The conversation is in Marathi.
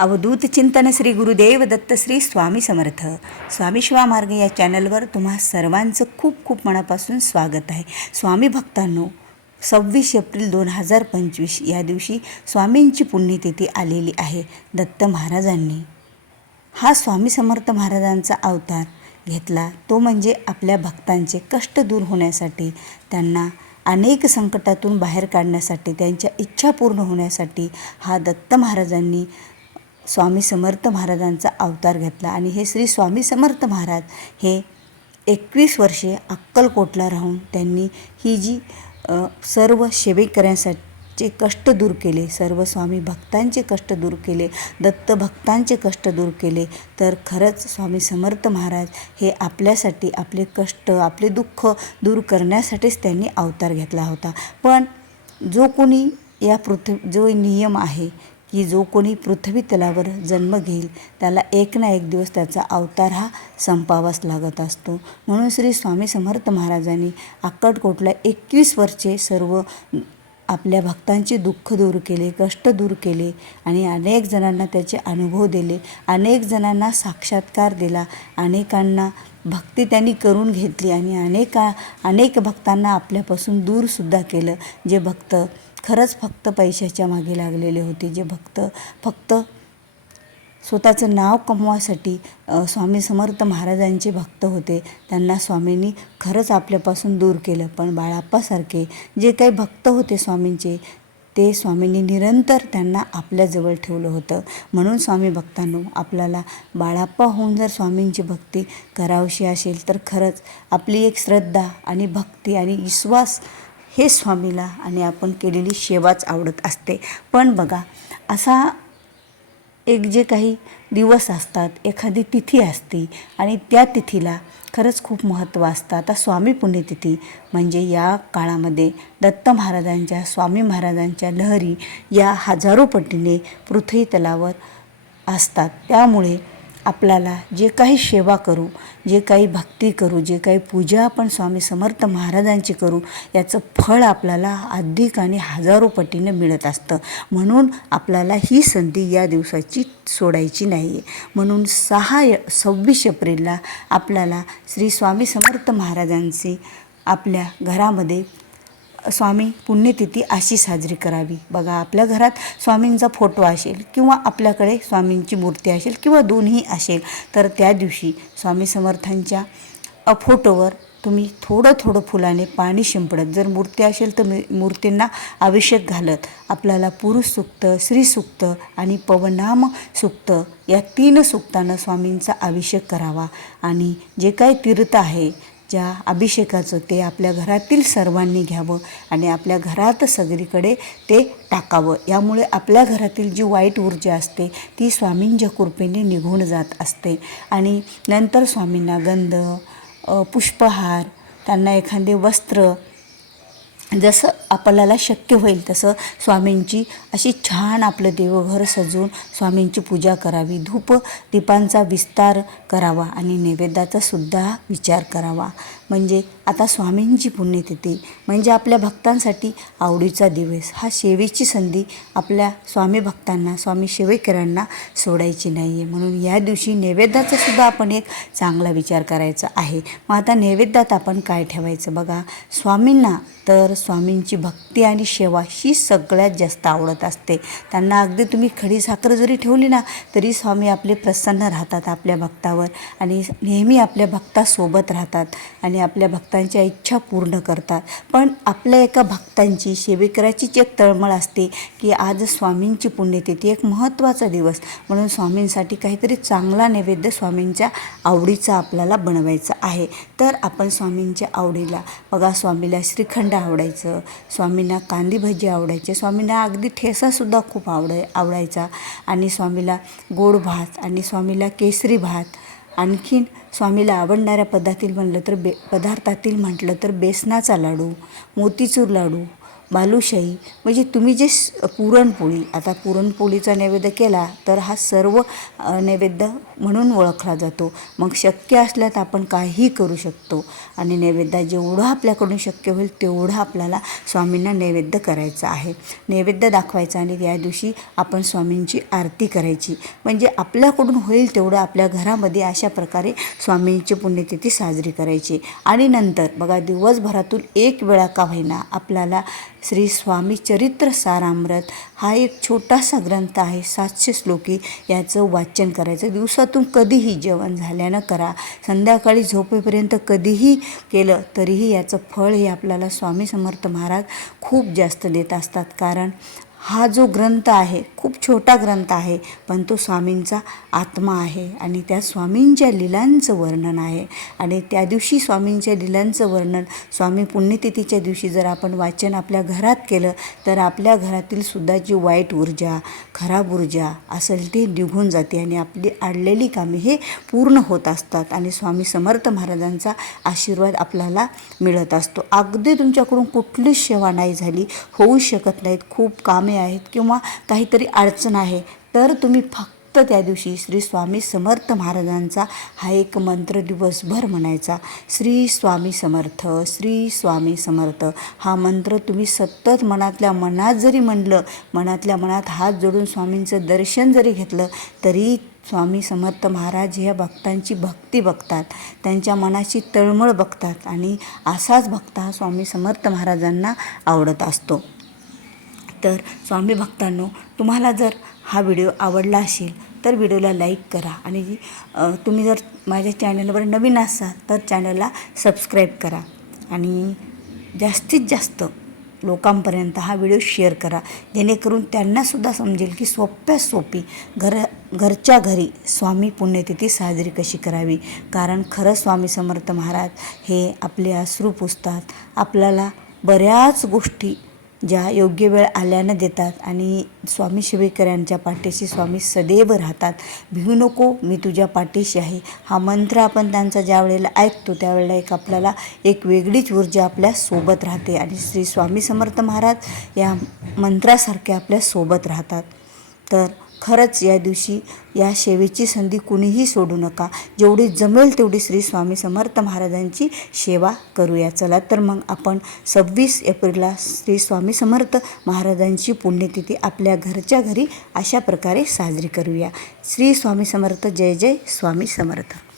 अवधूत चिंतन श्री गुरुदेव दत्त श्री स्वामी समर्थ. स्वामी शिवामार्ग या चॅनलवर तुम्हा सर्वांचं खूप खूप मनापासून स्वागत आहे. स्वामी भक्तांनो सव्वीस एप्रिल दोन हजार पंचवीस या दिवशी स्वामींची पुण्यतिथी आलेली आहे दत्त महाराजांनी. हा स्वामी समर्थ महाराजांचा अवतार घेतला. तो म्हणजे आपल्या भक्तांचे कष्ट दूर होण्यासाठी त्यांना अनेक संकटातून बाहेर काढण्यासाठी त्यांच्या इच्छा पूर्ण होण्यासाठी हा दत्त महाराजांनी स्वामी समर्थ महाराजांचा अवतार घेतला आणि हे श्री स्वामी समर्थ महाराज हे एकवीस वर्षे अक्कलकोटला राहून त्यांनी ही जी सर्व सेवेकऱ्यांसाठीचे कष्ट दूर केले सर्व स्वामी भक्तांचे कष्ट दूर केले दत्त भक्तांचे कष्ट दूर केले तर खरंच स्वामी समर्थ महाराज हे आपल्यासाठी आपले कष्ट आपले दुःख दूर करण्यासाठीच त्यांनी अवतार घेतला होता. पण जो कोणी या पृथ्वी जो नियम आहे की जो कोणी पृथ्वी तलावर जन्म घेईल त्याला एक ना एक दिवस त्याचा अवतार हा संपावाच लागत असतो. म्हणून श्री स्वामी समर्थ महाराजांनी अक्कलकोटला एकवीस वर्षे सर्व आपल्या भक्तांचे दुःख दूर केले कष्ट दूर केले आणि अनेक जणांना त्याचे अनुभव दिले अनेक जणांना साक्षात्कार दिला अनेकांना भक्ती त्यांनी करून घेतली आणि अनेका अनेक भक्तांना आपल्यापासून दूरसुद्धा केलं. जे भक्त खरंच फक्त पैशाच्या मागे लागलेले होते जे भक्त फक्त स्वतःचं नाव कमवासाठी स्वामी समर्थ महाराजांचे भक्त होते. त्यांना स्वामींनी खरंच आपल्यापासून दूर केलं. पण बाळाप्पासारखे जे काही भक्त होते स्वामींचे ते स्वामींनी निरंतर त्यांना आपल्याजवळ ठेवलं होतं. म्हणून स्वामी भक्तांनो आपल्याला बाळाप्पा होऊन जर स्वामींची भक्ती करावशी असेल तर खरंच आपली एक श्रद्धा आणि भक्ती आणि विश्वास हे स्वामीला आणि आपण केलेली सेवाच आवडत असते. पण बघा असा एक जे काही दिवस असतात एखादी तिथी असते आणि त्या तिथीला खरंच खूप महत्त्व असतं. आता स्वामी पुण्यतिथी म्हणजे या काळामध्ये दत्त महाराजांच्या स्वामी महाराजांच्या लहरी या हजारो पटीने पृथ्वी तलावर असतात. त्यामुळे आपल्याला जे काही सेवा करू जे काही भक्ती करू जे काही पूजा आपण स्वामी समर्थ महाराजांची करू याचं फळ आपल्याला अधिक आणि हजारो पटीने मिळत असतं. म्हणून आपल्याला ही संधी या दिवसाची सोडायची नाही आहे म्हणून सहा सव्वीस एप्रिलला आपल्याला श्री स्वामी समर्थ महाराजांचे आपल्या घरामध्ये स्वामी पुण्यतिथी अशी साजरी करावी. बघा आपल्या घरात स्वामींचा फोटो असेल किंवा आपल्याकडे स्वामींची मूर्ती असेल किंवा दोन्ही असेल तर त्या दिवशी स्वामी समर्थांच्या अ, फोटोवर तुम्ही थोडं थोडं फुलाने पाणी शिंपडत जर मूर्ती असेल तर मी- मूर्तींना अभिषेक घालत आपल्याला पुरुष सुक्त स्त्री सुक्त आणि पवनाम सुक्त या तीन सुक्तानं स्वामींचा अभिषेक करावा. आणि जे काही तीर्थ आहे ज्या अभिषेकाचं ते आपल्या घरातील सर्वांनी घ्यावं आणि आपल्या घरात सगळीकडे ते टाकावं. यामुळे आपल्या घरातील जी वाईट ऊर्जा असते ती स्वामींच्या कृपेने निघून जात असते. आणि नंतर स्वामींना गंध पुष्पहार त्यांना एखादे वस्त्र जसं आपल्याला शक्य होईल तसं स्वामींची अशी छान आपलं देवघर सजवून स्वामींची पूजा करावी धूप दीपांचा विस्तार करावा आणि नैवेद्याचासुद्धा विचार करावा. म्हणजे आता स्वामींची पुण्यतिथी म्हणजे आपल्या भक्तांसाठी आवडीचा दिवस हा सेवेची संधी आपल्या स्वामी भक्तांना स्वामी सेवेकरांना सोडायची नाही आहे म्हणून या दिवशी नैवेद्याचासुद्धा आपण एक चांगला विचार करायचा आहे. मग आता नैवेद्यात आपण काय ठेवायचं? बघा स्वामींना तर स्वामींची भक्ती आणि सेवा ही सगळ्यात जास्त आवडत असते. त्यांना अगदी तुम्ही खडी साखर जरी ठेवली ना तरी स्वामी आपले प्रसन्न राहतात आपल्या भक्तावर आणि नेहमी आपल्या भक्तासोबत राहतात आणि आपल्या भक्तांच्या इच्छा पूर्ण करतात. पण आपल्या एका भक्तांची सेवेकराचीच एक तळमळ असते की आज स्वामींची पुण्यतिथी एक महत्त्वाचा दिवस. म्हणून स्वामींसाठी काहीतरी चांगला नैवेद्य स्वामींच्या आवडीचा आपल्याला बनवायचा आहे. तर आपण स्वामींच्या आवडीला बघा स्वामीला श्रीखंड आवडायचं. स्वामींना कांदी भजी आवडायचे. स्वामींना अगदी ठेसासुद्धा खूप आवड आवडायचा. आणि स्वामीला गोड भात आणि स्वामीला केसरी भात. आणखीन स्वामीला आवडणाऱ्या पदातील म्हणलं तर बे पदार्थातील म्हटलं तर बेसनाचा लाडू मोतीचूर लाडू बालुशाही. म्हणजे तुम्ही जे पुरणपोळी आता पुरणपोळीचा नैवेद्य केला तर हा सर्व नैवेद्य म्हणून ओळखला जातो. मग शक्य असल्यात आपण काहीही करू शकतो. आणि नैवेद्य जेवढं आपल्याकडून शक्य होईल तेवढं आपल्याला स्वामींना नैवेद्य करायचं आहे. नैवेद्य दाखवायचा आणि त्या दिवशी आपण स्वामींची आरती करायची. म्हणजे आपल्याकडून होईल तेवढं आपल्या घरामध्ये अशा प्रकारे स्वामींची पुण्यतिथी साजरी करायची. आणि नंतर बघा दिवसभरातून एक वेळा का होईना आपल्याला श्री स्वामी चरित्र सारामृत हा एक छोटासा ग्रंथ आहे सातशे श्लोकी. याचं वाचन करायचं. दिवसातून कधीही जेवण झाल्यानं करा. संध्याकाळी झोपेपर्यंत कधीही केलं तरीही याचं फळ हे आपल्याला स्वामी समर्थ महाराज खूप जास्त देत असतात. कारण हा जो ग्रंथ आहे खूप छोटा ग्रंथ आहे पण तो स्वामींचा आत्मा आहे आणि त्या स्वामींच्या लिलांचं वर्णन आहे. आणि त्या दिवशी स्वामींच्या लिलांचं वर्णन स्वामी पुण्यतिथीच्या दिवशी जर आपण वाचन आपल्या घरात केलं तर आपल्या घरातील सुद्धा जी वाईट ऊर्जा खराब ऊर्जा असेल ती निघून जाते आणि आपली अडलेली कामे हे पूर्ण होत असतात आणि स्वामी समर्थ महाराजांचा आशीर्वाद आपल्याला मिळत असतो. अगदी तुमच्याकडून कुठलीच सेवा नाही झाली होऊ शकत नाहीत खूप कामे आहेत किंवा काहीतरी अडचण आहे तर तुम्ही फक्त त्या दिवशी श्री स्वामी समर्थ महाराजांचा हा एक मंत्र दिवसभर म्हणायचा. श्री स्वामी समर्थ श्री स्वामी समर्थ हा मंत्र तुम्ही सतत मनातल्या मनात जरी म्हणलं मनातल्या मनात हात जोडून स्वामींचं दर्शन जरी घेतलं तरी स्वामी समर्थ महाराज ह्या भक्तांची भक्ती बघतात त्यांच्या मनाची तळमळ बघतात आणि असाच भक्त हा स्वामी समर्थ महाराजांना आवडत असतो. तर स्वामी भक्तांनो तुम्हाला जर हा व्हिडिओ आवडला असेल तर व्हिडिओला लाईक करा आणि तुम्ही जर माझ्या चॅनलवर नवीन असाल तर चॅनलला सबस्क्राईब करा आणि जास्तीत जास्त लोकांपर्यंत हा व्हिडिओ शेअर करा. जेणेकरून त्यांनासुद्धा समजेल की सोप्या सोपी घर घरच्या घरी स्वामी पुण्यतिथी साजरी कशी करावी. कारण खरं स्वामी समर्थ महाराज हे आपले अश्रू पुसतात. आपल्याला बऱ्याच गोष्टी ज्या योग्य वेळ आल्यानं देतात आणि स्वामी शिवेकरांच्या पाठीशी स्वामी सदैव राहतात. भिवू नको मी तुझ्या पाठीशी आहे. हा मंत्र आपण त्यांचा ज्या वेळेला ऐकतो त्यावेळेला एक आपल्याला एक वेगळीच ऊर्जा आपल्यासोबत राहते आणि श्री स्वामी समर्थ महाराज या मंत्रासारखे आपल्यासोबत राहतात. तर खरंच या दिवशी या सेवेची संधी कुणीही सोडू नका. जेवढी जमेल तेवढी श्री स्वामी समर्थ महाराजांची सेवा करूया. चला तर मग आपण सव्वीस एप्रिलला श्री स्वामी समर्थ महाराजांची पुण्यतिथी आपल्या घरच्या घरी अशा प्रकारे साजरी करूया. श्री स्वामी समर्थ जय जय स्वामी समर्थ.